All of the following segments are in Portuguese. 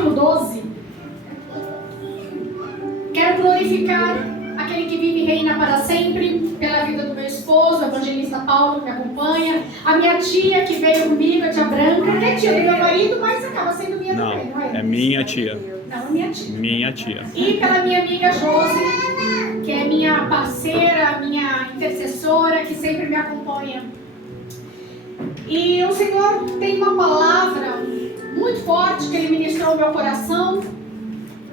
capítulo 12. Quero glorificar aquele que vive e reina para sempre, pela vida do meu esposo, o evangelista Paulo, que me acompanha, a minha tia que veio comigo, a tia Branca, que é tia do meu marido, mas acaba sendo minha também, não é? É minha tia. Não, é minha tia. Minha tia. E pela minha amiga Josi, que é minha parceira, minha intercessora, que sempre me acompanha. E o Senhor tem uma palavra muito forte que Ele ministrou no meu coração.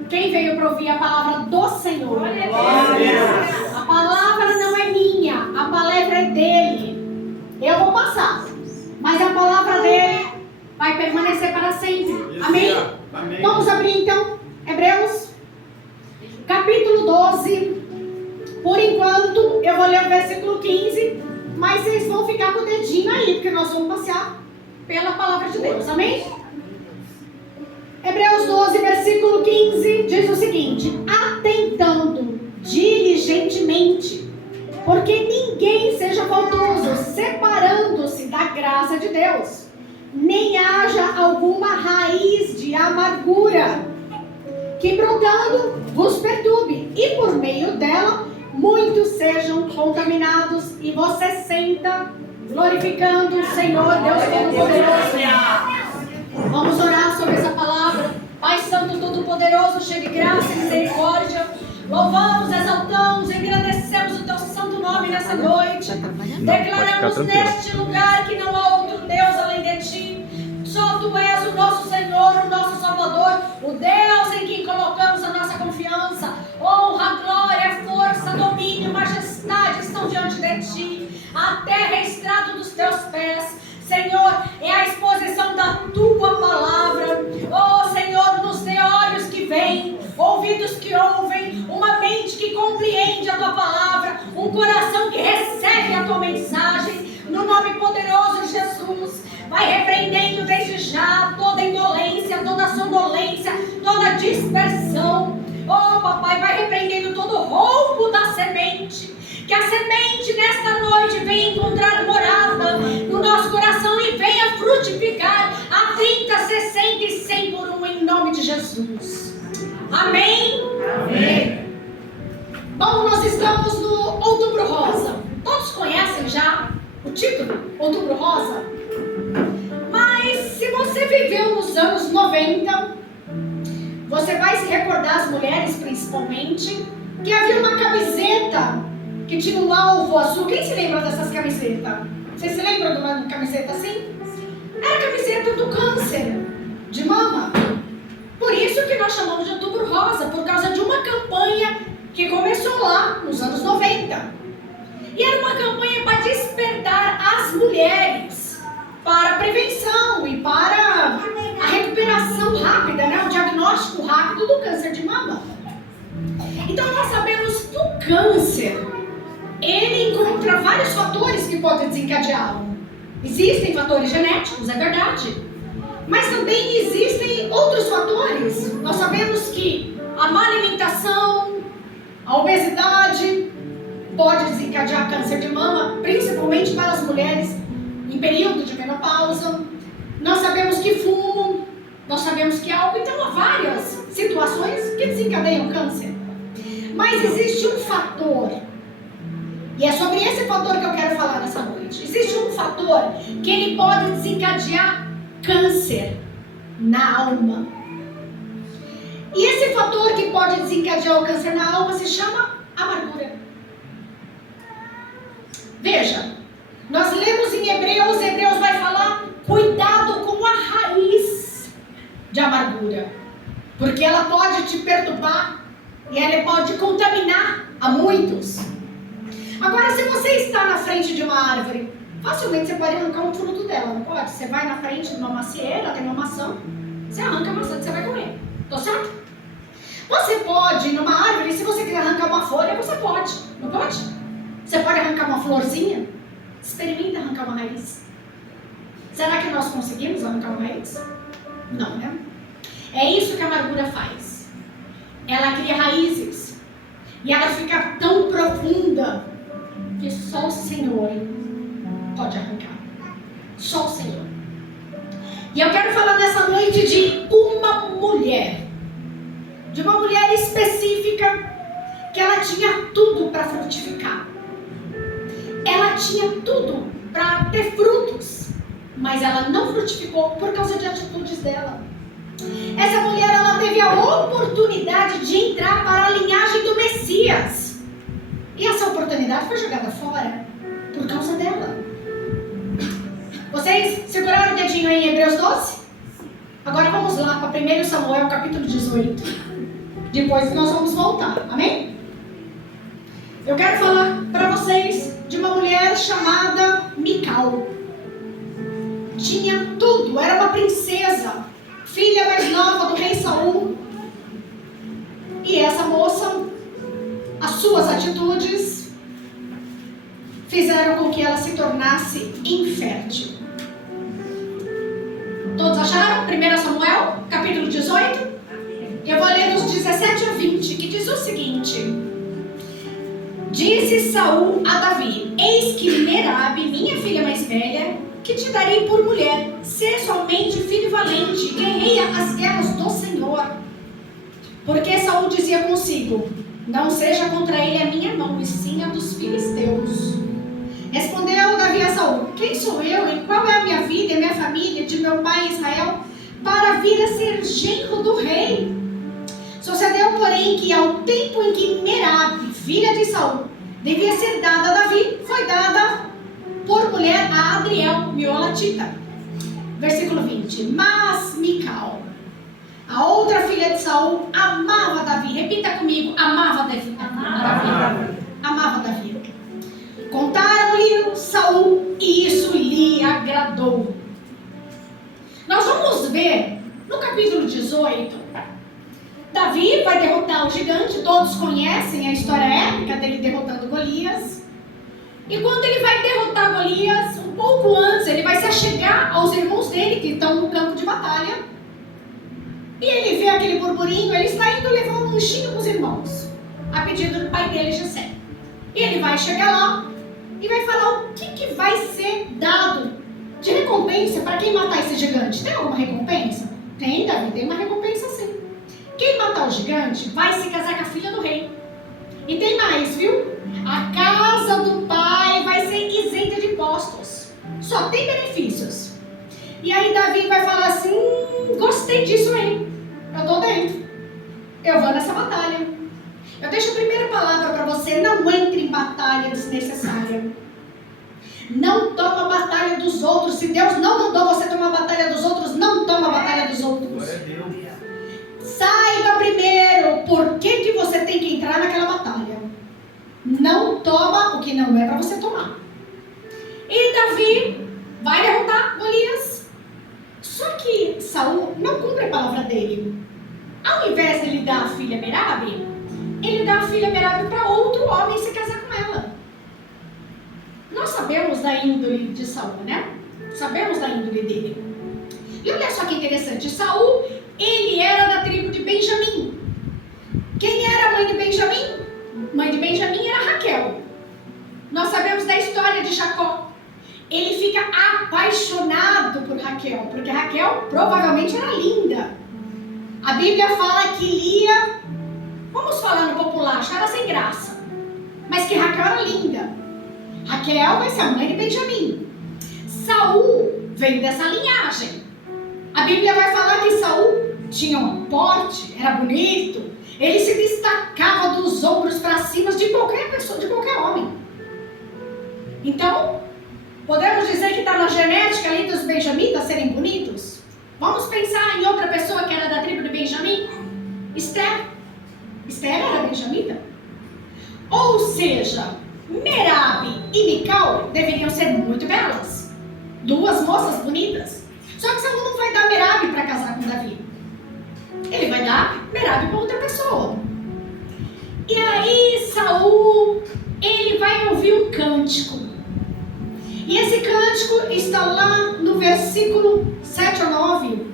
Quem veio para ouvir a palavra do Senhor? A palavra não é minha, a palavra é dele. Eu vou passar, mas a palavra dele vai permanecer para sempre. Amém? Amém. Vamos abrir então Hebreus, capítulo 12. Por enquanto, eu vou ler o versículo 15, mas vocês vão ficar com o dedinho aí, porque nós vamos passear pela palavra de Deus. Amém? Hebreus 12, versículo 15, diz o seguinte: atentando diligentemente, porque ninguém seja faltoso, separando-se da graça de Deus, nem haja alguma raiz de amargura, que brotando vos perturbe, e por meio dela muitos sejam contaminados. E você senta glorificando o Senhor Deus Todo-Poderoso. Vamos orar sobre essa palavra. Pai Santo Todo-Poderoso, cheio de graça e misericórdia, louvamos, exaltamos, engrandecemos o teu santo nome nessa noite. Declaramos neste lugar que não há outro Deus além de ti. Só tu és o nosso Senhor, o nosso Salvador, o Deus em quem colocamos a nossa confiança. Honra, glória, força, domínio, majestade estão diante de ti. A terra é estrado dos teus pés. Senhor, é a exposição da tua palavra. Oh Senhor, nos dê olhos que veem, ouvidos que ouvem, uma mente que compreende a tua palavra, um coração que recebe a tua mensagem. No nome poderoso de Jesus, vai repreendendo desde já toda indolência, toda sonolência, toda dispersão. Oh papai, vai repreendendo todo roubo da semente. Que a semente nesta noite venha encontrar morada no nosso coração e venha frutificar a 30, 60 e 100 por um, em nome de Jesus. Amém? Amém. Bom, nós estamos no Outubro Rosa. Todos conhecem já o título, Outubro Rosa? Mas se você viveu nos anos 90, você vai se recordar, as mulheres principalmente, que havia uma camiseta que tinha um alvo azul. Quem se lembra dessas camisetas? Vocês se lembram de uma camiseta assim? Era a camiseta do câncer de mama. Por isso que nós chamamos de Outubro Rosa, por causa de uma campanha que começou lá nos anos 90. E era uma campanha para despertar as mulheres para a prevenção e para a recuperação rápida, né? O diagnóstico rápido do câncer de mama. Então nós sabemos que o câncer, ele encontra vários fatores que podem desencadeá-lo. Existem fatores genéticos, é verdade, mas também existem outros fatores. Nós sabemos que a má alimentação, a obesidade pode desencadear câncer de mama, principalmente para as mulheres em período de menopausa. Nós sabemos que fumo, nós sabemos que álcool, então há várias situações que desencadeiam câncer. Mas existe um fator, e é sobre esse fator que eu quero falar nessa noite. Existe um fator que ele pode desencadear câncer na alma. E esse fator que pode desencadear o câncer na alma se chama amargura. Veja, nós lemos em Hebreus vai falar, cuidado com a raiz de amargura, porque ela pode te perturbar e ela pode contaminar a muitos. Agora, se você está na frente de uma árvore, facilmente você pode arrancar um fruto dela, não pode? Você vai na frente de uma macieira, tem uma maçã, você arranca a maçã que você vai comer, tá certo? Você pode, numa árvore, se você quiser arrancar uma folha, você pode, não pode? Você pode arrancar uma florzinha? Experimenta arrancar uma raiz. Será que nós conseguimos arrancar uma raiz? Não, né? É isso que a amargura faz. Ela cria raízes e ela fica tão profunda que só o Senhor pode arrancar. Só o Senhor. E eu quero falar nessa noite de uma mulher mulher específica, que ela tinha tudo para frutificar. Ela tinha tudo para ter frutos, mas ela não frutificou por causa de atitudes dela. Essa mulher, ela teve a oportunidade de entrar para a linhagem do Messias, e essa oportunidade foi jogada fora por causa dela. Vocês seguraram o dedinho aí em Hebreus 12? Agora vamos lá para 1 Samuel capítulo 18. Depois nós vamos voltar, amém? Eu quero falar para vocês de uma mulher chamada Mical. Tinha tudo, era uma princesa, filha mais nova do rei Saul. E essa moça, as suas atitudes fizeram com que ela se tornasse infértil. Todos acharam? 1 Samuel, capítulo 18. Eu vou ler dos 17 a 20, que diz o seguinte: Disse Saul a Davi: Eis que Merabe, minha filha mais velha, que te darei por mulher, sê somente filho valente, guerreia as guerras do Senhor. Porque Saul dizia consigo: Não seja contra ele a minha mão, e sim a dos filisteus. Respondeu Davi a Saul: Quem sou eu, e qual é a minha vida e a minha família de meu pai Israel, para vir a ser genro do rei? Sucedeu, porém, que ao tempo em que Merabe, filha de Saul, devia ser dada a Davi, foi dada por mulher a Adriel, Meolatita. Versículo 20. Mas Mical, a outra filha de Saul, amava Davi. Repita comigo: amava Davi. Amava Davi. Contaram-lhe Saul e isso lhe agradou. Nós vamos ver no capítulo 18. Davi vai derrotar o gigante. Todos conhecem a história épica dele derrotando Golias. E quando ele vai derrotar Golias, um pouco antes, ele vai se achegar aos irmãos dele que estão no campo de batalha. E ele vê aquele burburinho. Ele está indo levar um lanchinho com os irmãos, a pedido do pai dele, Jessé. E ele vai chegar lá e vai falar o que vai ser dado de recompensa para quem matar esse gigante. Tem alguma recompensa? Tem, Davi, tem uma recompensa sim. Quem matar o gigante vai se casar com a filha do rei. E tem mais, viu? A casa do pai vai ser isenta de impostos. Só tem benefícios. E aí Davi vai falar assim: gostei disso aí. Eu tô dentro. Eu vou nessa batalha. Eu deixo a primeira palavra para você: não entre em batalha desnecessária. Não toma a batalha dos outros. Se Deus não mandou você tomar a batalha dos outros, não toma a batalha dos outros. Saiba primeiro por que você tem que entrar naquela batalha. Não toma o que não é para você tomar. E Davi vai derrotar Golias. Só que Saul não cumpre a palavra dele. Ao invés de ele dar a filha Merabe, ele dá a filha Merabe para outro homem se casar com ela. Nós sabemos da índole de Saul, né? Sabemos da índole dele. E olha só que interessante, Saul, ele era da tribo de Benjamim. Quem era a mãe de Benjamim? Mãe de Benjamim era Raquel. Nós sabemos da história de Jacó. Ele fica apaixonado por Raquel, porque Raquel provavelmente era linda. A Bíblia fala que Lia, vamos falar no popular, achava sem graça, mas que Raquel era linda. Raquel vai ser a mãe de Benjamim. Saul veio dessa linhagem. A Bíblia vai falar que Saul tinha um porte, era bonito, ele se destacava dos ombros para cima de qualquer pessoa, de qualquer homem. Então, podemos dizer que está na genética ali dos benjamitas serem bonitos? Vamos pensar em outra pessoa que era da tribo de Benjamim? Esther. Esther era benjamita. Ou seja, Merabe e Mical deveriam ser muito belas. Duas moças bonitas. Só que Saul não vai dar Merabe para casar com Davi. Ele vai dar Merabe para outra pessoa. E aí Saul, ele vai ouvir um cântico. E esse cântico está lá no versículo 7 a 9,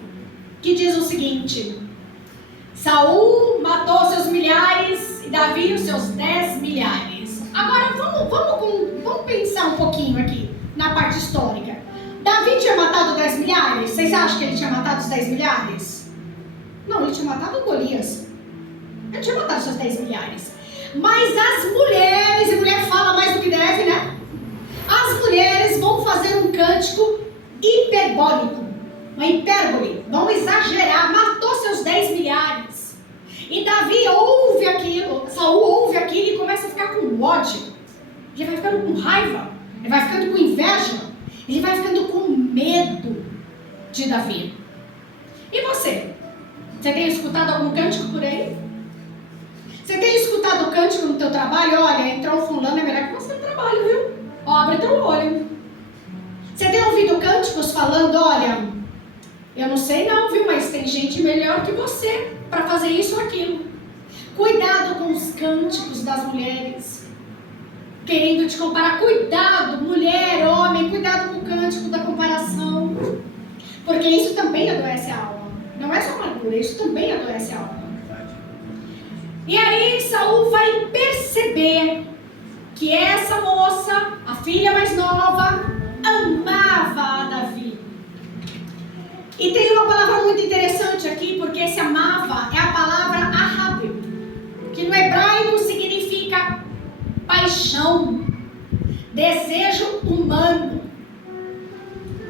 que diz o seguinte: Saul matou seus milhares e Davi os seus 10 milhares. Agora vamos pensar um pouquinho aqui na parte histórica. Davi tinha matado 10 milhares? Vocês acham que ele tinha matado os 10 milhares? Não, ele ele tinha matado Golias. Ele tinha matado seus 10 milhares. Mas as mulheres, e mulher fala mais do que deve, né? As mulheres vão fazer um cântico hiperbólico, uma hipérbole, vão exagerar, matou seus 10 milhares. E Davi ouve aquilo, Saul ouve aquilo e começa a ficar com ódio. Ele vai ficando com raiva, ele vai ficando com inveja, ele vai ficando com medo de Davi. E você? Você tem escutado algum cântico por aí? Você tem escutado o cântico no teu trabalho? Olha, entrou o fulano, é melhor que você no trabalho, viu? Ó, abre teu olho. Você tem ouvido cânticos falando, olha, eu não sei não, viu, mas tem gente melhor que você para fazer isso ou aquilo. Cuidado com os cânticos das mulheres, querendo te comparar. Cuidado, mulher, homem, cuidado com o cântico da comparação, porque isso também adoece a alma. Não é só amargura, isso também adoece a alma. E aí Saul vai perceber que essa moça, a filha mais nova, amava a Davi. E tem uma palavra muito interessante aqui, porque esse amava é a palavra ahab, que no hebraico significa paixão, desejo humano.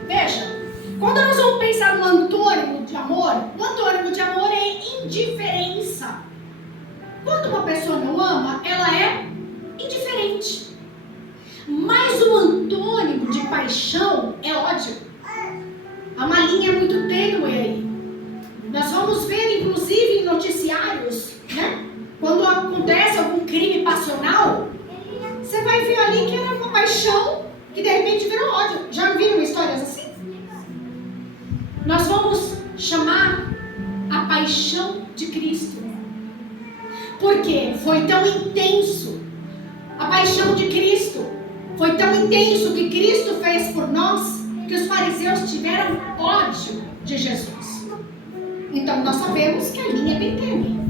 Veja, quando nós vamos pensar no antônimo de amor, o antônimo de amor é indiferença. Quando uma pessoa não ama, ela é indiferente. Mas o antônimo de paixão é ódio. Há uma linha muito tênue aí. Nós vamos ver, inclusive, em noticiários, né? Quando acontece algum crime passional, você vai ver ali que era uma paixão que de repente virou ódio. Já não viram histórias assim? Nós vamos chamar a paixão de Cristo. Porque foi tão intenso. A paixão de Cristo foi tão intenso que Cristo fez por nós, que os fariseus tiveram ódio de Jesus. Então nós sabemos que a linha é bem tênue.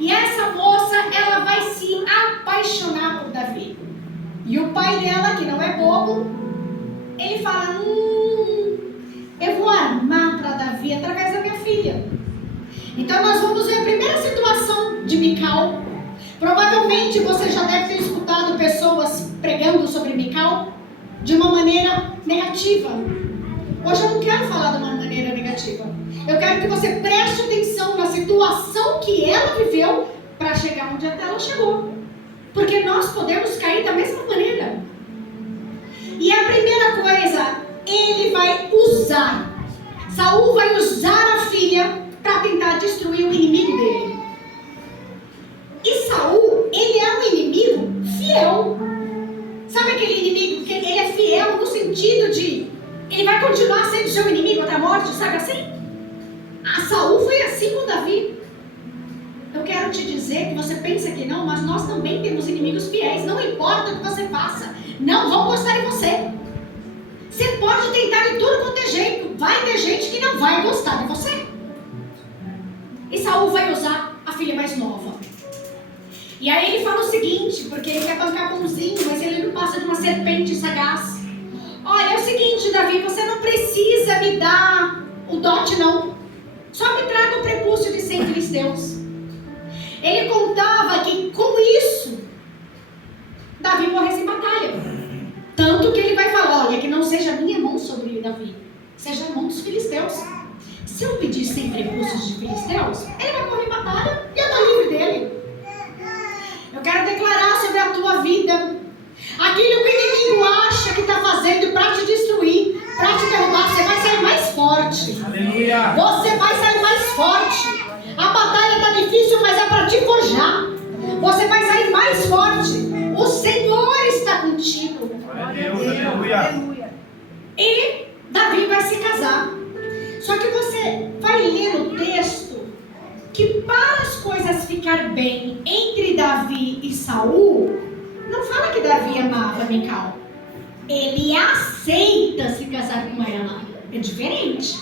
E essa moça, ela vai se apaixonar por Davi. E o pai dela, que não é bobo, ele fala, eu vou armar para Davi através da minha filha. Então nós vamos ver a primeira situação de Mical. Provavelmente você já deve ter escutado pessoas pregando sobre Mical de uma maneira negativa. Hoje eu não quero falar de uma maneira negativa. Eu quero que você preste atenção na situação que ela viveu para chegar onde até ela chegou. Porque nós podemos cair da mesma maneira. E a primeira coisa, ele vai usar. Saul vai usar a filha para tentar destruir o inimigo dele. E Saul, ele é um inimigo fiel. Sabe aquele inimigo que ele é fiel no sentido de ele vai continuar sendo seu inimigo até a morte, sabe assim? A Saul foi assim com Davi. Eu quero te dizer que você pensa que não, mas nós também temos inimigos fiéis. Não importa o que você faça, não vão gostar de você. Você pode tentar de tudo quanto é jeito, vai ter gente que não vai gostar de você. E Saul vai usar a filha mais nova. E aí ele fala o seguinte, porque ele quer bancar bonzinho, mas ele não passa de uma serpente sagaz. Olha, é o seguinte, Davi, você não precisa me dar o dote não. Só me traga o prepúcio de 100 filisteus. Ele contava que com isso, Davi morresse em batalha. Tanto que ele vai falar, olha, que não seja a minha mão sobre Davi, seja a mão dos filisteus. Se eu pedir 100 prepúcios de filisteus, ele vai morrer em batalha e eu estou livre dele. Eu quero declarar sobre a tua vida aquilo que o inimigo acha que está fazendo para te destruir, para te derrubar. Você vai sair mais forte. Aleluia. Você vai sair mais forte. A batalha está difícil, mas é para te forjar. Você vai sair mais forte. O Senhor está contigo. Aleluia. E Davi vai se casar. Só que você vai ler no texto que para as coisas ficar bem entre Davi e Saul, não fala que Davi amava Mical. Ele aceita se casar com ela. É diferente.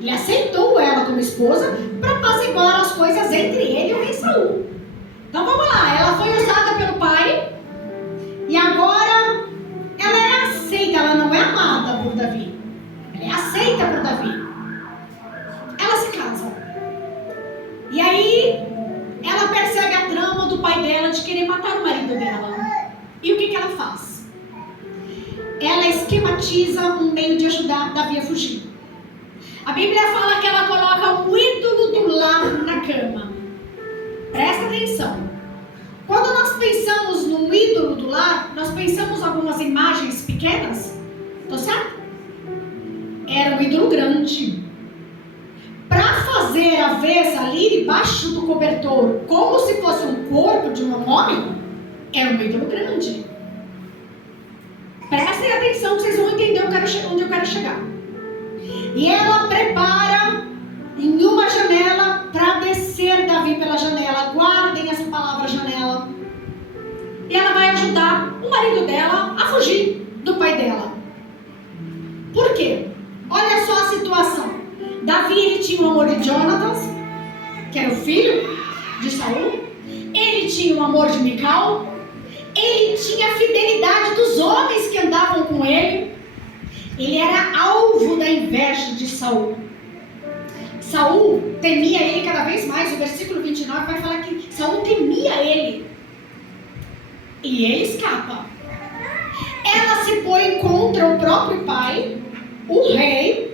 Ele aceitou ela como esposa para apaziguar as coisas entre ele e o rei Saul. Então vamos lá, ela foi usada pelo pai e agora ela é aceita, ela não é amada por Davi. Ela é aceita por Davi. Ela se casa. E aí, ela percebe a trama do pai dela de querer matar o marido dela. E o que ela faz? Ela esquematiza um meio de ajudar Davi a fugir. A Bíblia fala que ela coloca um ídolo do lar na cama. Presta atenção. Quando nós pensamos num ídolo do lar, nós pensamos em algumas imagens pequenas. Tô certo? Era um ídolo grande. Para fazer a vez ali debaixo do cobertor, como se fosse um corpo de um homem, era um ídolo grande. Prestem atenção que vocês vão entender onde eu quero chegar. E ela prepara em uma janela para descer Davi pela janela. Guardem essa palavra janela. E ela vai ajudar o marido dela a fugir do pai dela. Por quê? Olha só a situação. Davi, ele tinha o amor de Jonatas, que era o filho de Saul. Ele tinha o amor de Mical. Ele tinha a fidelidade dos homens que andavam com ele. Ele era alvo da inveja de Saul. Saul temia ele cada vez mais. O versículo 29 vai falar que Saul temia ele. E ele escapa. Ela se põe contra o próprio pai, o rei.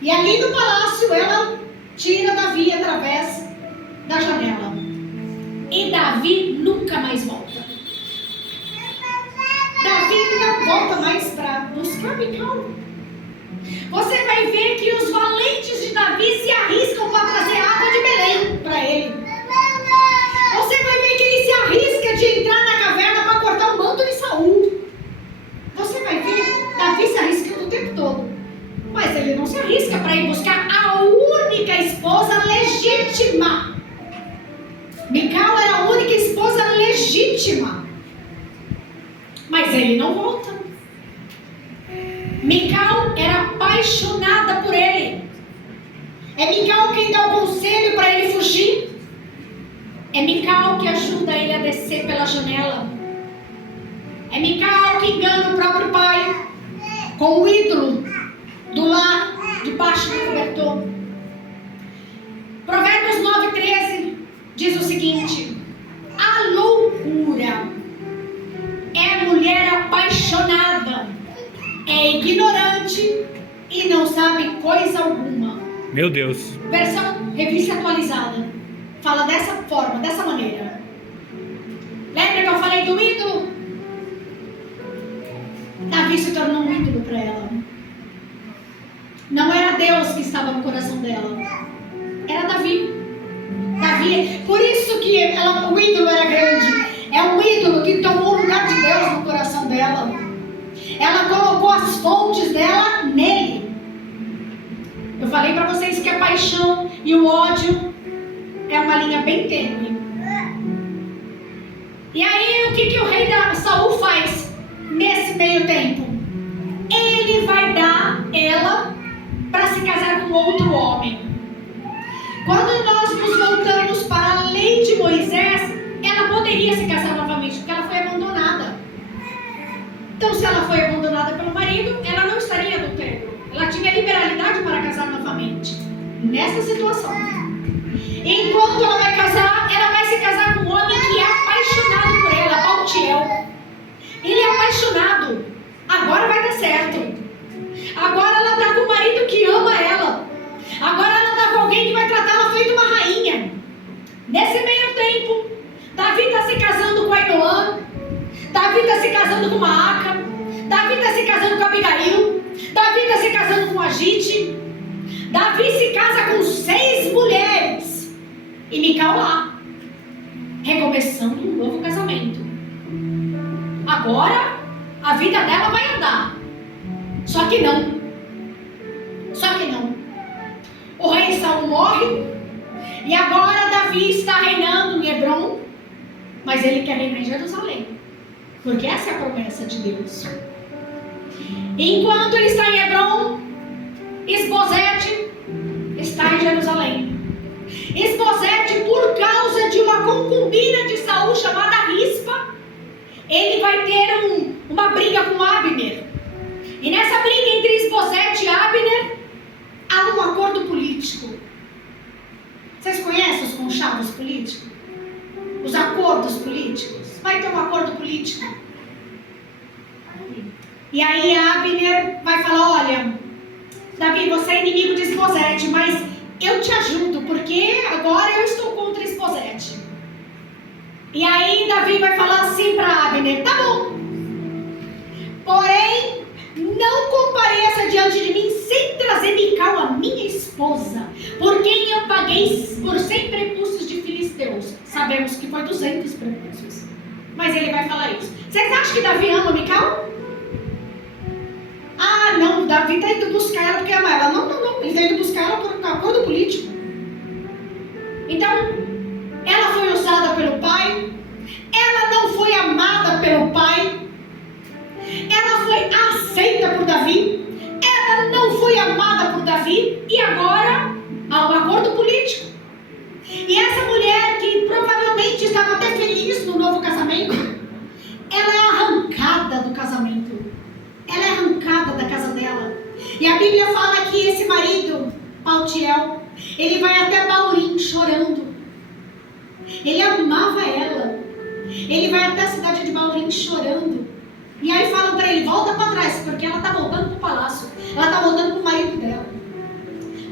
E ali no palácio ela tira Davi através da janela. E Davi nunca mais volta. Davi não volta mais para buscar Mical. Você vai ver que os valentes de Davi se arriscam para trazer água de Belém para ele. Você vai ver que ele se arrisca de entrar na caverna para cortar o manto de Saul. Você vai ver Davi se arriscando o tempo todo. Mas ele não se arrisca para ir buscar a única esposa legítima. Mical era a única esposa legítima. Mas ele não volta. Mical era apaixonada por ele. É Mical quem dá o conselho para ele fugir. É Mical que ajuda ele a descer pela janela. É Mical que engana o próprio pai com o ídolo do lar debaixo do cobertor. Provérbios 9:13 diz o seguinte: a loucura é a mulher apaixonada, é ignorante e não sabe coisa alguma. Meu Deus. Versão revista atualizada fala dessa forma, dessa maneira. Lembra que eu falei do ídolo? Davi se tornou um ídolo para ela. Não era Deus que estava no coração dela, era Davi. Por isso que o ídolo era grande. É um ídolo que tomou o lugar de Deus no coração dela. Ela colocou as fontes dela nele. Eu falei para vocês que a paixão e o ódio é uma linha bem tênue. E aí o que o rei Saul faz nesse meio tempo? Ele vai dar ela para se casar com outro homem. Quando nós nos voltamos para a lei de Moisés, ela poderia se casar novamente, porque ela foi abandonada. Então, se ela foi abandonada pelo marido, ela não estaria adulterando. Ela tinha liberalidade para casar novamente. Nessa situação. Enquanto ela vai casar, ela vai se casar com um homem que é apaixonado por ela, Paltiel. Ele é apaixonado. Agora vai dar certo. Agora ela está com um marido que ama ela. Agora ela está com alguém que vai tratá-la feito uma rainha. Nesse meio tempo, Davi está se casando com Ainoã. Davi está se casando com Maaca. Davi está se casando com Abigail. Davi está se casando com Agite. Davi se casa com 6 mulheres. E Mical lá, recomeçando um novo casamento. Agora a vida dela vai andar. Só que não. O rei Saul morre. E agora Davi está reinando em Hebrom. Mas ele quer reinar em Jerusalém. Porque essa é a promessa de Deus. Enquanto ele está em Hebrom, Isbosete está em Jerusalém. Isbosete, por causa de uma concubina de Saul chamada Rispa, ele vai ter uma briga com Abner. E nessa briga entre Isbosete e Abner, há um acordo político. Vocês conhecem conchavos políticos? Os acordos políticos? Vai ter um acordo político. E aí Abner vai falar, olha, Davi, você é inimigo de Isbosete, mas eu te ajudo, porque agora eu estou contra Isbosete. E aí Davi vai falar assim para Abner, tá bom, porém, não compareça diante de mim sem trazer Mical, a minha esposa, por quem eu paguei por 100 prepúcios de filisteus. Sabemos que foi 200 prepúcios, mas ele vai falar isso. Vocês acham que Davi ama Mical? Ah, não, Davi está indo buscar ela porque ama ela. Não, ele está indo buscar ela por um acordo político. Então, ela foi usada pelo pai, ela não foi amada pelo pai, ela foi aceita por Davi, ela não foi amada por Davi, e agora há um acordo político. E essa mulher que provavelmente estava até feliz no novo casamento, ela é arrancada do casamento, ela é arrancada da casa dela. E a Bíblia fala que esse marido, Paltiel, ele vai até Baurim chorando. Ele amava ela, ele vai até a cidade de Baurim chorando. E aí falam para ele, volta para trás, porque ela está voltando para o palácio, ela está voltando para o marido dela.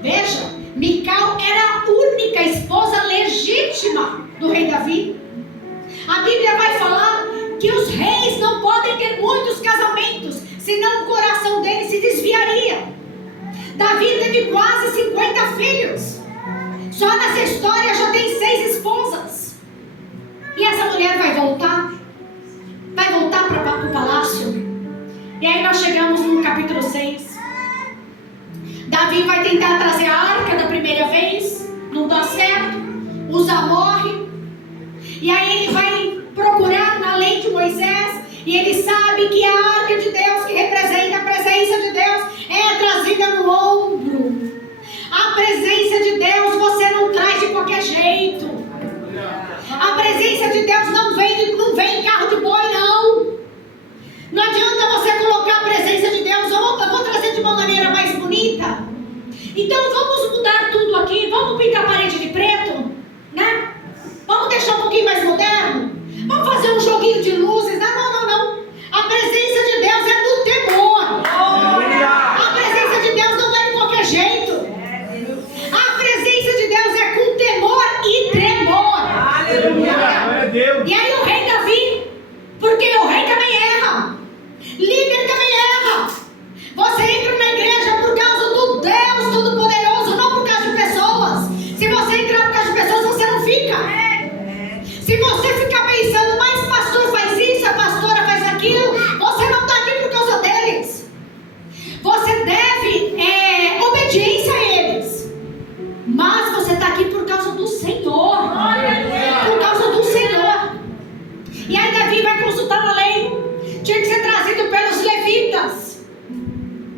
Veja, Mical era a única esposa legítima do rei Davi. A Bíblia vai falar que os reis não podem ter muitos casamentos, senão o coração dele se desviaria. Davi teve quase 50 filhos. Só nessa história já tem 6 esposas. E essa mulher vai voltar para o palácio. E aí nós chegamos no capítulo 6. Davi vai tentar trazer a arca da primeira vez, não dá certo, Uza morre. E aí ele vai procurar na lei de Moisés, e ele sabe que a arca de Deus, que representa a presença de Deus, é trazida no ombro. A presença de Deus você não traz de qualquer jeito. A presença de Deus não vem em carro de boi, não. Não adianta você colocar a presença de Deus, eu vou trazer de uma maneira mais bonita. Então vamos mudar tudo aqui, vamos pintar a parede de preto, né? Vamos deixar um pouquinho mais moderno? Vamos fazer um joguinho de luzes? Não. A presença de Deus é no temor. A presença de Deus não é de qualquer jeito. A presença de Deus é com temor e tremor. Aleluia. E aí o rei Davi, porque o rei também erra, líder também erra. Você entra na igreja por causa do Deus Todo-Poderoso, não por causa de pessoas. Se você entrar por causa de pessoas, você não fica. Se você ficar pensando, mas o pastor faz isso, a pastora faz aquilo, você não está aqui por causa deles. Você deve obediência a eles. Mas você está aqui por causa do Senhor. Por causa do Senhor. E aí Davi vai consultar a lei. Tinha que ser trazido pelos levitas.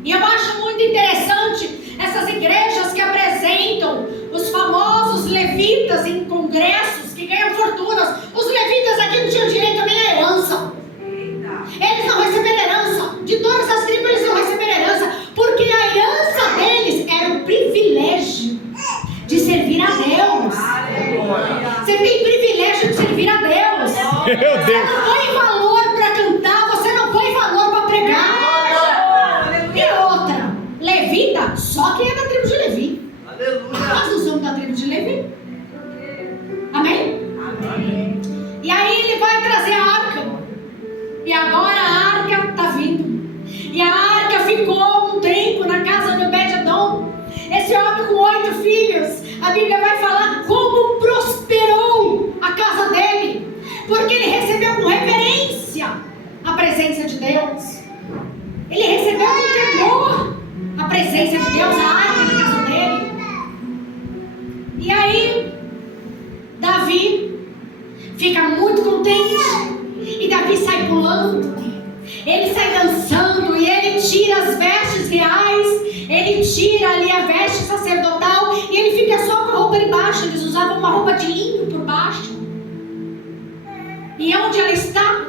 E eu acho muito interessante essas igrejas que apresentam os famosos levitas em congressos que ganham fortunas. Os levitas aqui não tinham direito nem à herança. Eles não receberam herança. De todas as tribos eles não receberam herança, porque a herança deles era o privilégio de servir a Deus. Você tem privilégio de servir a Deus. Meu Deus. Você não põe valor para cantar, você não põe valor para pregar. E outra, levita, só quem é da tribo de Levi. Nós não somos da tribo de Levi. Amém? Amém. E aí ele vai trazer a arca. E agora a arca está vindo. E a arca ficou um tempo na casa de Obed-Edom. Esse homem com 8 filhos. A Bíblia vai falar como prosperou a casa dele. Porque ele recebeu com reverência a presença de Deus. Ele recebeu com temor a presença de Deus, a arca na casa dele. E aí Davi fica muito contente. E Davi sai pulando, ele sai dançando, e ele tira as vestes reais, ele tira ali a veste sacerdotal, e ele fica só com a roupa de baixo. Eles usavam uma roupa de linho por baixo. E onde ela está?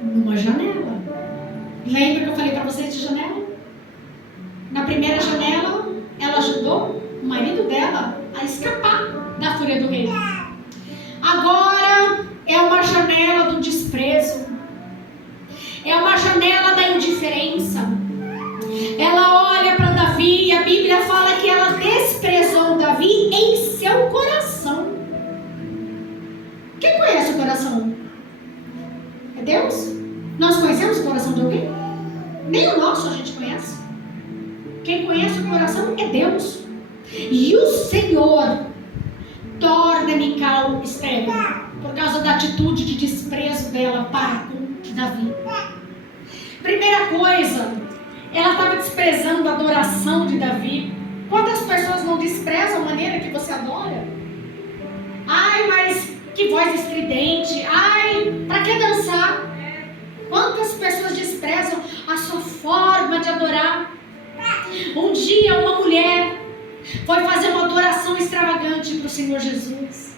Numa janela. Lembra que eu falei para vocês de janela? Na primeira janela, ela ajudou o marido dela a escapar da fúria do rei. Agora é uma janela do desprezo. É uma janela da indiferença. Ela olha para Davi e a Bíblia fala que ela desprezou Davi em seu coração. Quem conhece o coração? É Deus? Nós conhecemos o coração de alguém? Nem o nosso a gente conhece. Quem conhece o coração é Deus. E o Senhor torna Mical estéril por causa da atitude de desprezo dela para com Davi. Primeira coisa, ela estava desprezando a adoração de Davi. Quantas pessoas não desprezam a maneira que você adora? Ai, mas que voz estridente. Ai, para que dançar? Quantas pessoas desprezam a sua forma de adorar? Um dia uma mulher foi fazer uma adoração extravagante para o Senhor Jesus.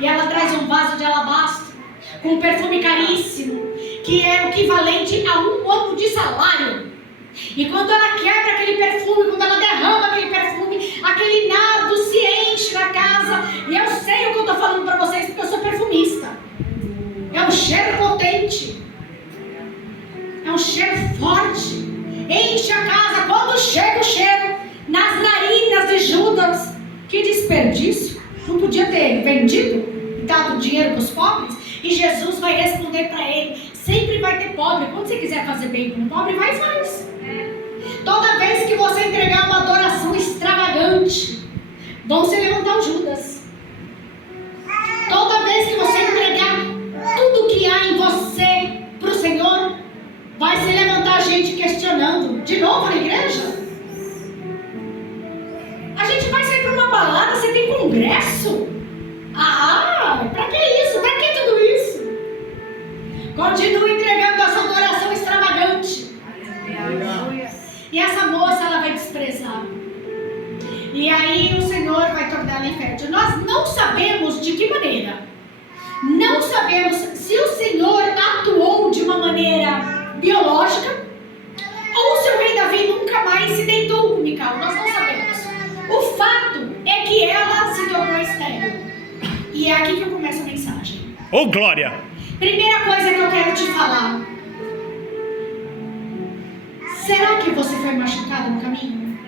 E ela traz um vaso de alabastro com um perfume caríssimo, que é o equivalente a 1 ano de salário. E quando ela quebra aquele perfume, quando ela derrama aquele perfume, aquele nardo se enche na casa. E eu sei o que eu estou falando para vocês, porque eu sou perfumista. É um cheiro potente. É um cheiro forte. Enche a casa. Quando chega o cheiro nas narinas de Judas, que desperdício. Não podia ter vendido, dado dinheiro para os pobres? E Jesus vai responder para ele: sempre vai ter pobre. Quando você quiser fazer bem com o pobre, vai e faz. Toda vez que você entregar uma adoração extravagante, vão se levantar os Judas. Toda vez que você entregar tudo que há em você para o Senhor, vai se levantar gente questionando. De novo na igreja? A gente vai sair para uma balada, você tem congresso? Ah, para que isso? Para que tudo isso? Continua entregando essa adoração extravagante. E essa moça, ela vai desprezar. E aí o Senhor vai tornar ela infértil. Nós não sabemos de que maneira. Não sabemos se o Senhor atuou de uma maneira biológica ou se o rei Davi nunca mais se deitou com Mical. Nós não sabemos. O fato é que ela se tornou estéril. E é aqui que eu começo a mensagem. Oh, glória! Primeira coisa que eu quero te falar. Será que você foi machucado no caminho?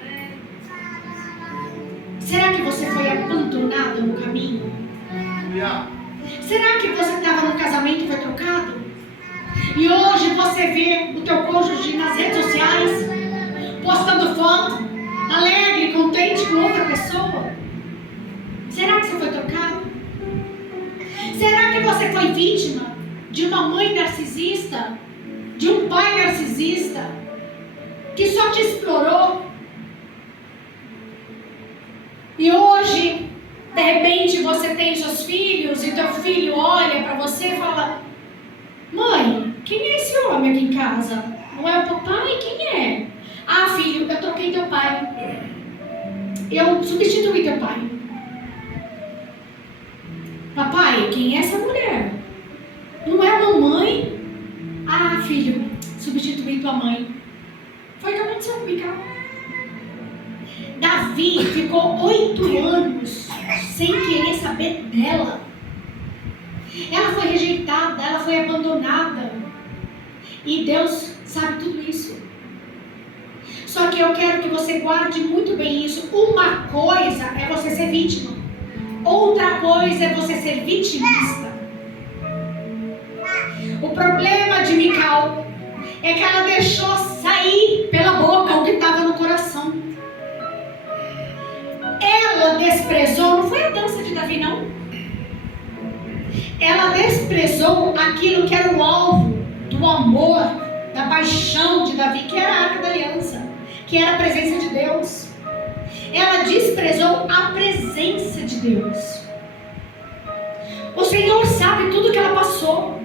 Será que você foi abandonado no caminho? Será que você estava no casamento e foi trocado? E hoje você vê o teu cônjuge nas redes sociais, postando foto, alegre, contente com outra pessoa? Será que você foi trocado? Será que você foi vítima de uma mãe narcisista, de um pai narcisista, que só te explorou? E hoje, de repente, você tem seus filhos e teu filho olha para você e fala: mãe, quem é esse homem aqui em casa? Não é o papai? Quem é? Ah, filho, eu troquei teu pai. Eu substituí teu pai. Papai, quem é essa mulher? Não é a mamãe? Ah, filho, substituí tua mãe. Foi o que aconteceu com Mical. Davi ficou 8 anos sem querer saber dela. Ela foi rejeitada, ela foi abandonada. E Deus sabe tudo isso. Só que eu quero que você guarde muito bem isso. Uma coisa é você ser vítima. Outra coisa é você ser vitimista. O problema de Mical é que ela deixou sair pela boca o que estava no coração. Ela desprezou, não foi a dança de Davi, não. Ela desprezou aquilo que era o alvo do amor, da paixão de Davi, que era a Arca da Aliança, que era a presença de Deus. Ela desprezou a presença de Deus. O Senhor sabe tudo que ela passou.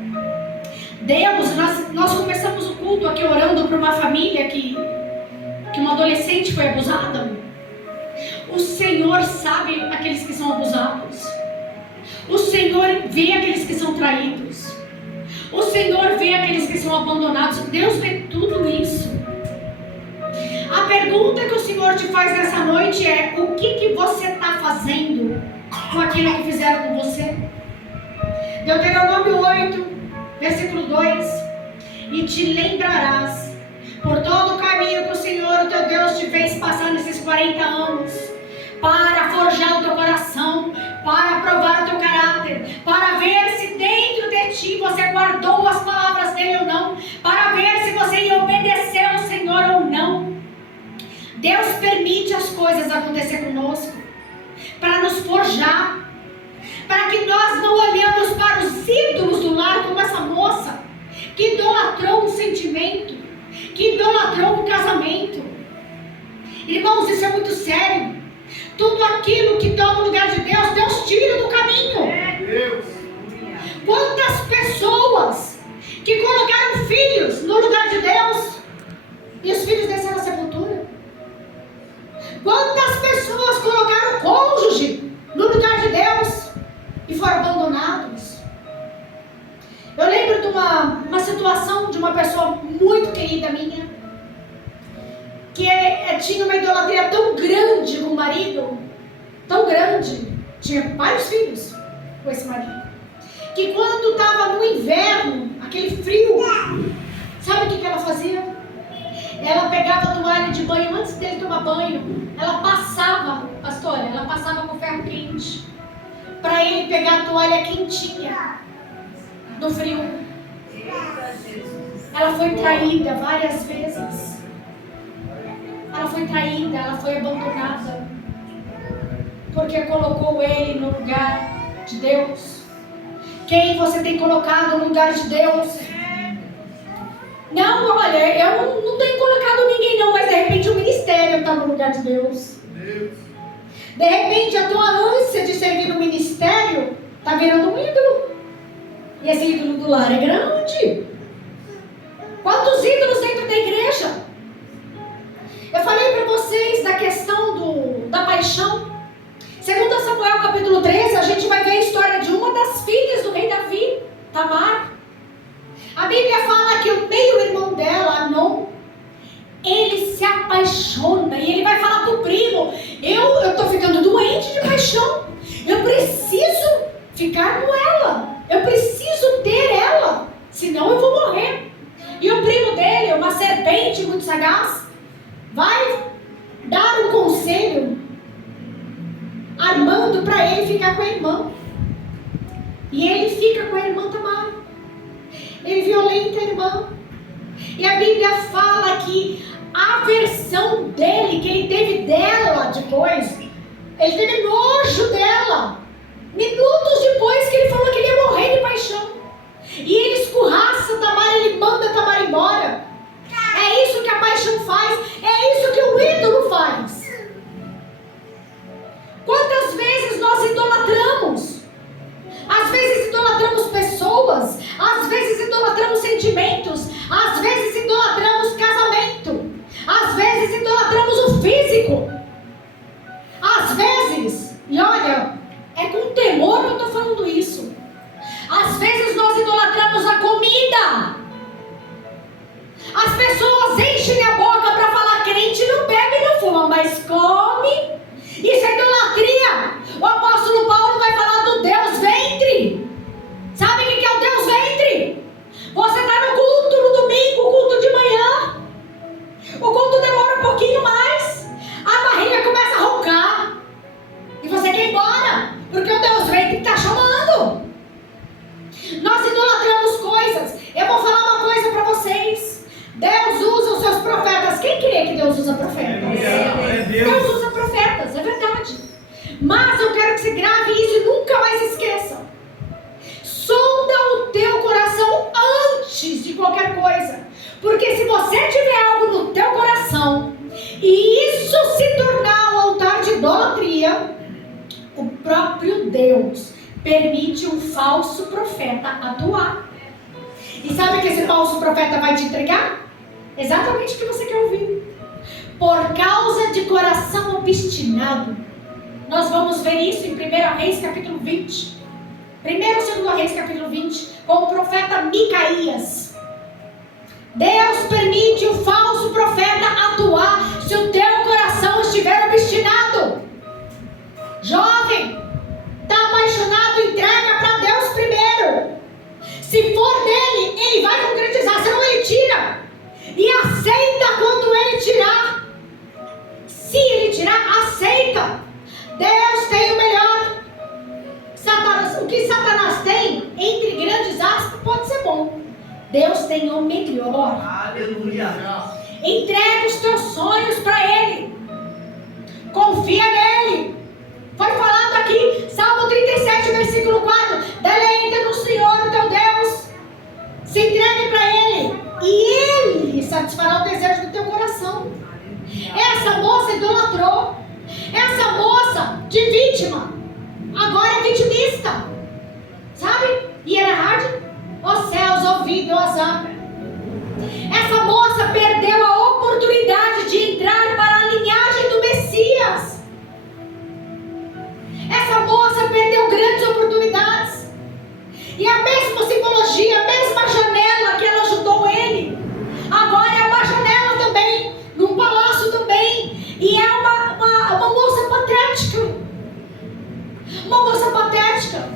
Deus, nós começamos o culto aqui orando por uma família que uma adolescente foi abusada. O Senhor sabe aqueles que são abusados. O Senhor vê aqueles que são traídos. O Senhor vê aqueles que são abandonados. Deus vê tudo isso. A pergunta que o Senhor te faz nessa noite é: o que você está fazendo com aquilo que fizeram com você. Deuteronômio 8, versículo 2: e te lembrarás por todo o caminho que o Senhor, o teu Deus, te fez passar nesses 40 anos, para forjar o teu coração, para provar o teu caráter, para ver se dentro de ti você guardou as palavras dele ou não, para ver se você ia obedecer ao Senhor ou não. Deus permite as coisas acontecer conosco para nos forjar, para que nós não olhemos para os ídolos do lar como essa moça que idolatrou um sentimento, que idolatrou um casamento. Irmãos, isso é muito sério. Tudo aquilo que toma o lugar de Deus, Deus tira do caminho. Quantas pessoas que colocaram filhos no lugar de Deus e os filhos desceram à sepultura? Quantas pessoas colocaram o cônjuge no lugar de Deus e foram abandonados? Eu lembro de uma situação de uma pessoa muito querida minha, que tinha uma idolatria tão grande com o marido, tão grande, tinha vários filhos com esse marido, que quando estava no inverno, aquele frio, sabe o que ela fazia? Ela pegava a toalha de banho, antes dele tomar banho, ela passava, pastora, ela passava com ferro quente, para ele pegar a toalha quentinha, do frio. Ela foi traída várias vezes. Ela foi traída, ela foi abandonada, porque colocou ele no lugar de Deus. Quem você tem colocado no lugar de Deus? Não, olha, eu não tenho colocado ninguém não, mas de repente o ministério está no lugar de Deus. De repente a tua ânsia de servir no ministério está virando um ídolo. E esse ídolo do lar é grande. Quantos ídolos dentro da igreja? Eu falei para vocês da questão da paixão. 2 Samuel capítulo 13, a gente vai ver a história de uma das filhas do rei Davi, Tamar. A Bíblia fala que o meio-irmão dela, Amnon, ele se apaixona e ele vai falar para o primo: eu estou ficando doente de paixão, eu preciso ficar com ela, eu preciso ter ela, senão eu vou morrer. E o primo dele, uma serpente muito sagaz, vai dar um conselho, armando para ele ficar com a irmã. E ele fica com a irmã Tamar. Ele violenta a irmã. E a Bíblia fala que a versão dele, que ele teve dela depois, ele teve nojo dela. Minutos depois que ele falou que ele ia morrer de paixão. E ele escorraça Tamar, ele manda Tamar embora. É isso que a paixão faz, é isso que o ídolo faz. Quantas vezes nós idolatramos? Às vezes idolatramos pessoas, às vezes idolatramos sentimentos, às vezes idolatramos casamento, às vezes idolatramos o físico, às vezes, e olha, é com temor que eu estou falando isso, às vezes nós idolatramos a comida. As pessoas enchem a boca para falar: crente não bebe e não fuma, mas come. Isso é idolatria. O apóstolo Paulo vai falar do Deus ventre. Sabe o que é o Deus ventre? Você está no culto no domingo, culto de manhã, o culto demora um pouquinho mais, a barriga começa a roncar e você quer ir embora, porque o Deus ventre está chamando. Nós idolatramos coisas. Eu vou falar uma coisa para vocês: Deus usa os seus profetas. Quem crê que Deus usa profetas? Deus usa profetas, é verdade. Mas eu quero que você grave isso e nunca mais esqueça. Sonda o teu coração antes de qualquer coisa. Porque se você tiver algo no teu coração e isso se tornar um altar de idolatria, o próprio Deus permite um falso profeta atuar. E sabe o que esse falso profeta vai te entregar? Exatamente o que você quer ouvir. Por causa de coração obstinado. Nós vamos ver isso em 1 Reis capítulo 20. 1 e 2 Reis capítulo 20. Com o profeta Micaías. Deus permite o falso profeta atuar se o teu coração estiver obstinado. Jovem, Se for dele, ele vai concretizar, senão ele tira. E aceita quando ele tirar. Se ele tirar, aceita. Deus tem o melhor. O que Satanás tem, entre grandes aspas, pode ser bom. Deus tem o melhor. Aleluia. Entrega os teus sonhos para ele. Confia nele. Foi falado aqui, Salmo 37, versículo 4. Deleita no Senhor, o teu Deus. Se entregue para ele. E ele satisfará o desejo do teu coração. Essa moça idolatrou. Essa moça de vítima, agora é vitimista. Sabe? E era hard. Os céus ouvindo azar. Essa moça perdeu a oportunidade de entrar para a linhagem do Messias. Essa moça perdeu grandes oportunidades. E a mesma simbologia, a mesma janela que ela ajudou ele, agora é uma janela também, num palácio também. E é uma moça patética. Uma moça patética.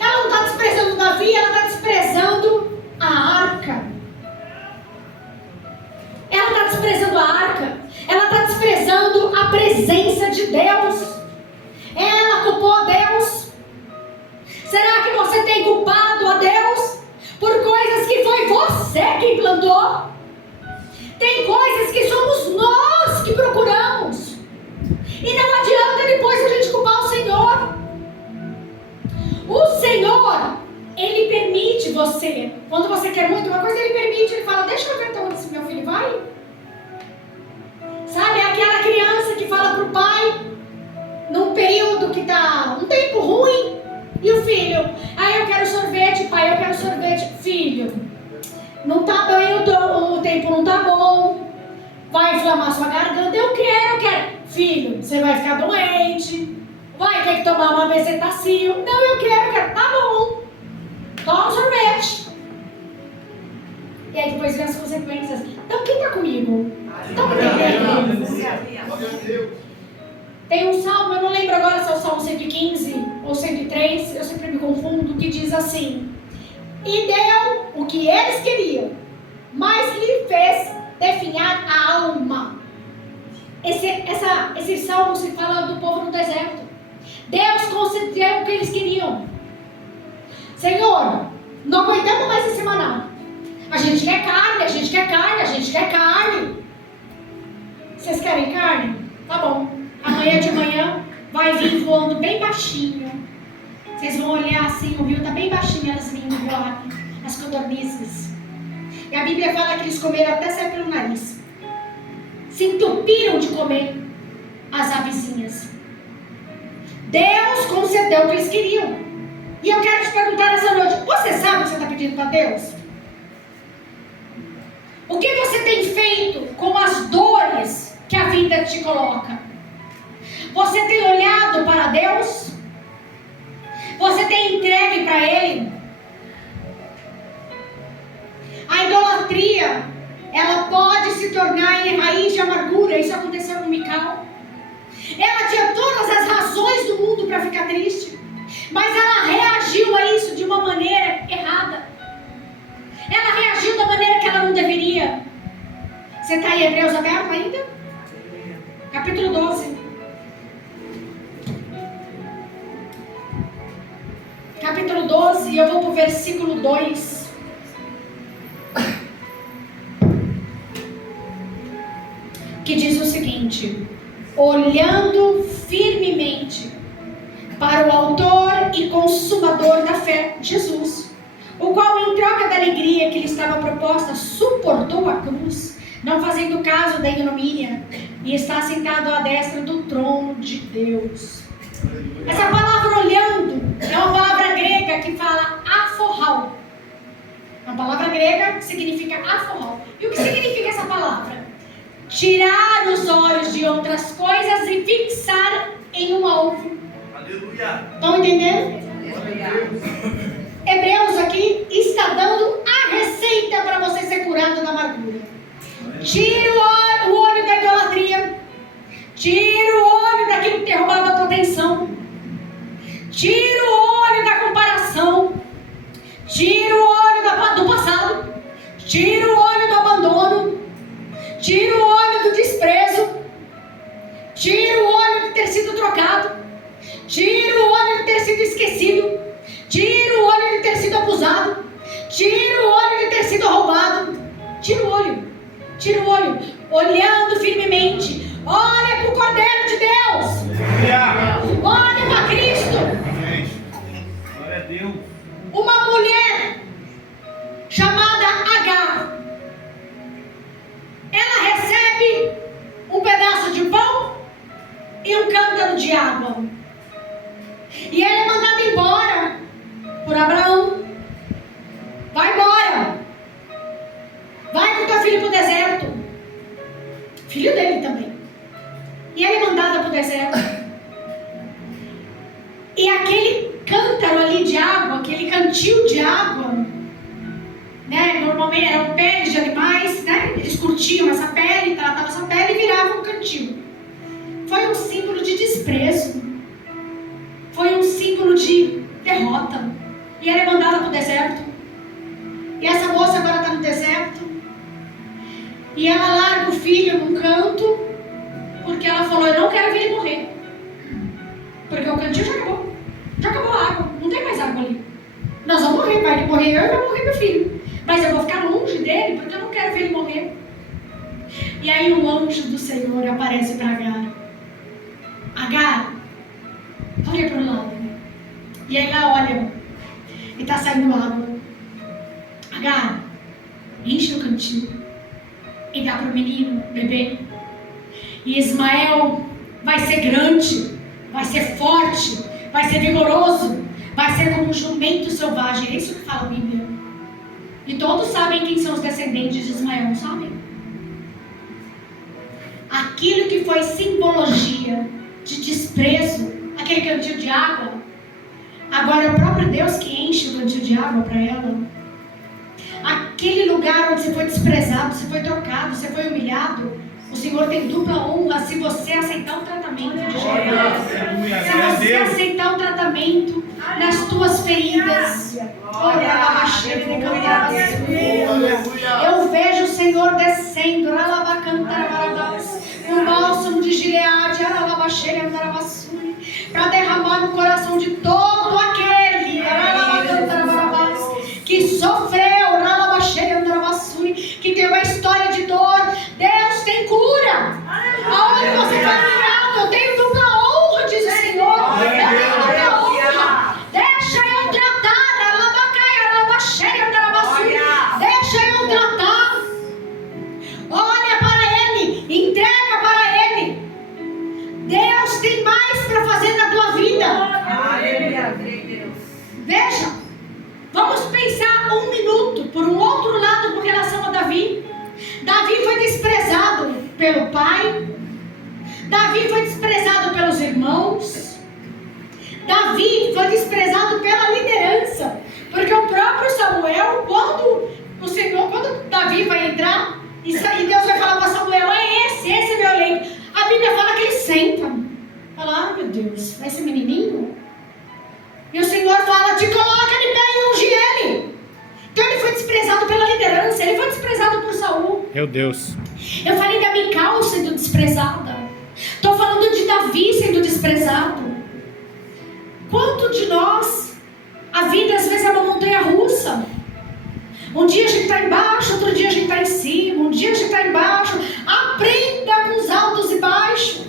Ela não está desprezando Davi, ela está desprezando a arca. Ela está desprezando a arca. Ela está desprezando a presença de Deus. Ela culpou a Deus. Será que você tem culpado a Deus por coisas que foi você que implantou? Tem coisas que somos nós que procuramos. E não adianta depois a gente culpar o Senhor. O Senhor, Ele permite você. Quando você quer muito uma coisa, Ele permite. Ele fala, deixa eu ver até onde esse meu filho vai. Sabe, aquela criança que fala pro pai, num período que tá um tempo ruim, e o filho, eu quero sorvete, pai, eu quero sorvete. Filho, não tá bem, o tempo não tá bom, vai inflamar sua garganta, eu quero. Filho, você vai ficar doente, vai ter que tomar uma bezetacil. Não, eu quero, tá bom, toma um sorvete. E aí depois vem as consequências. Então quem tá comigo? Estão entendendo? Tem um salmo, eu não lembro agora se é o salmo 115 ou 103, eu sempre me confundo, que diz assim: e deu o que eles queriam, mas lhe fez definhar a alma. Esse salmo se fala do povo no deserto. Deus concedeu o que eles queriam. Senhor, não aguentamos mais esse maná. A gente quer carne, a gente quer carne, a gente quer carne. Vocês querem carne? Tá bom. Amanhã de manhã vai vir voando bem baixinho. Vocês vão olhar assim, o rio está bem baixinho, elas vindo voar, as codornizes. E a Bíblia fala que eles comeram até sair pelo nariz. Se entupiram de comer as avezinhas. Deus concedeu o que eles queriam. E eu quero te perguntar essa noite, você sabe o que você está pedindo para Deus? O que você tem feito com as dores que a vida te coloca? Você tem olhado para Deus? Você tem entregue para Ele? A idolatria, ela pode se tornar em raiz de amargura. Isso aconteceu com Mical. Ela tinha todas as razões do mundo para ficar triste, mas ela reagiu a isso de uma maneira errada. Ela reagiu da maneira que ela não deveria. Você está em Hebreus aberto ainda? Capítulo 12. Capítulo 12, eu vou para o versículo 2. Que diz o seguinte: olhando firmemente para o autor e consumador da fé, Jesus, o qual em troca da alegria que lhe estava proposta, suportou a cruz, não fazendo caso da ignomínia, e está sentado à destra do trono de Deus. Essa palavra olhando é uma palavra grega que fala aforral. Uma palavra grega que significa aforral. E o que significa essa palavra? Tirar os olhos de outras coisas e fixar em um alvo. Aleluia. Estão entendendo? Hebreus aqui está dando a receita para você ser curado da amargura. Tira o olho da idolatria. Tira o olho daquilo que tem roubado a tua atenção. Tira o olho da comparação. Tira o Tira o óleo do abandono. Tira o óleo do desprezo. Tira o óleo de ter sido trocado. Tira o óleo de ter sido esquecido. Tira o óleo de ter sido abusado. Tira o óleo de ter sido roubado. Tira o olho. Tira o olho. Olhando firmemente. Olha para o Cordeiro de Deus. Olha para Cristo. Glória a Deus. Uma mulher chamada Agar. Ela recebe um pedaço de pão e um cântaro de água. E ela é mandada embora por Abraão. Vai embora. Vai com teu filho para o deserto. Filho dele também. E ela é mandada para o deserto. E aquele cântaro ali de água, aquele cantil de água, né? Normalmente eram peles de animais, né? Eles curtiam essa pele, tratavam essa pele e viravam um cantil. Foi um símbolo de desprezo. Foi um símbolo de derrota. E ela é mandada para o deserto. E essa moça agora está no deserto. E ela larga o filho num canto, porque ela falou: eu não quero ver ele morrer. Porque o cantil já acabou. Já acabou a água. Não tem mais água ali. Nós vamos morrer. Vai morrer eu e vai morrer meu filho. Mas eu vou ficar longe dele, porque eu não quero ver ele morrer. E aí o anjo do Senhor aparece para Agar. Agar, olha para o lado. E aí ela olha. E está saindo água. Agar, enche o cantil. E dá para o menino beber. E Ismael vai ser grande, vai ser forte, vai ser vigoroso, vai ser como um jumento selvagem. É isso que fala a Bíblia. E todos sabem quem são os descendentes de Ismael, sabem? Aquilo que foi simbologia de desprezo, aquele cantil de água, agora é o próprio Deus que enche o cantil de água para ela. Aquele lugar onde você foi desprezado, você foi trocado, você foi humilhado, o Senhor tem dupla honra se você aceitar o tratamento de Jesus. Se você aceitar o tratamento nas tuas feridas. Eu vejo o Senhor descendo o bálsamo de Gileade para derramar no coração de todo aquele que sofreu, que tem uma história de dor. Deus tem cura. Aonde você foi humilhado, eu tenho dupla honra, diz o Senhor. Eu tenho dupla honra. Deixa eu tratar. Deixa eu tratar. Olha para Ele, entrega para Ele. Deus tem mais para fazer na tua vida. Veja, vamos pensar um minuto por um outro lado com relação a Davi. Davi foi desprezado pelo pai. Davi foi desprezado pelos irmãos. Davi foi desprezado pela liderança. Porque o próprio Samuel, quando Davi vai entrar, e Deus vai falar para Samuel: esse é meu eleito. A Bíblia fala que ele senta. Fala: meu Deus, vai ser menininho? E o Senhor fala: te coloca de pé e unge ele. Então ele foi desprezado pela liderança, ele foi desprezado por Saul. Meu Deus. Eu falei da Mical sendo desprezada. Estou falando de Davi sendo desprezado. Quanto de nós, a vida às vezes é uma montanha russa. Um dia a gente está embaixo, outro dia a gente está em cima. Um dia a gente está embaixo. Aprenda com os altos e baixos.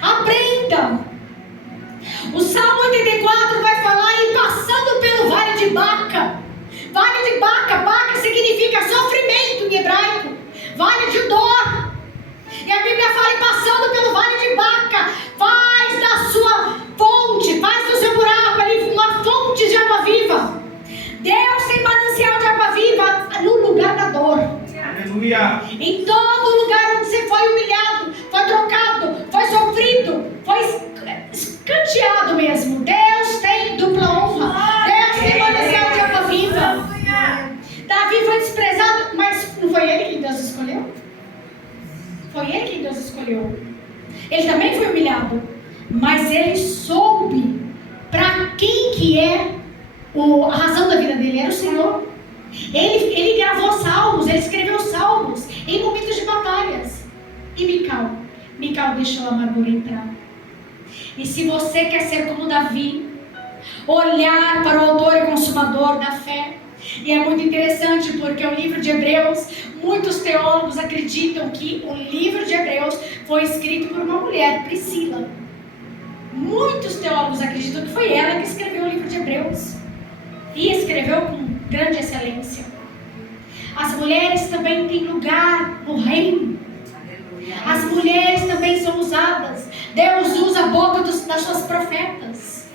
Aprenda. O Salmo 84 vai falar em passando pelo vale de Baca. Vale de Baca, Baca significa sofrimento em hebraico. Vale de dor. E a Bíblia fala em passando pelo vale de Baca. Faz da sua fonte, faz do seu buraco ali uma fonte de água viva. Deus tem manancial de água viva no lugar da dor. Aleluia. Em todo lugar onde você foi humilhado, foi trocado, foi sofrido, foi escanteado mesmo. Deus tem dupla honra. Deus tem manancial de água viva. Davi foi desprezado, mas não foi ele quem Deus escolheu? Foi ele quem Deus escolheu. Ele também foi humilhado, mas ele soube para quem que é a razão da vida dele. Era o Senhor. Ele gravou salmos, ele escreveu salmos em momentos de batalhas. E Mical deixou a amargura entrar. E se você quer ser como Davi, olhar para o autor e consumador da fé, e é muito interessante porque o livro de Hebreus, muitos teólogos acreditam que o livro de Hebreus foi escrito por uma mulher, Priscila. Muitos teólogos acreditam que foi ela que escreveu o livro de Hebreus, e escreveu com grande excelência. As mulheres também têm lugar no reino. As mulheres também são usadas. Deus usa a boca das suas profetas.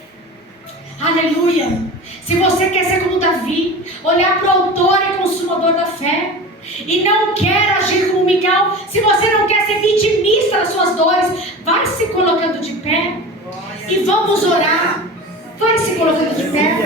Aleluia. Se você quer ser como Davi, olhar para o autor e consumador da fé, e não quer agir como Mical, se você não quer ser vitimista das suas dores, vai se colocando de pé e vamos orar. Vai se colocando de pé.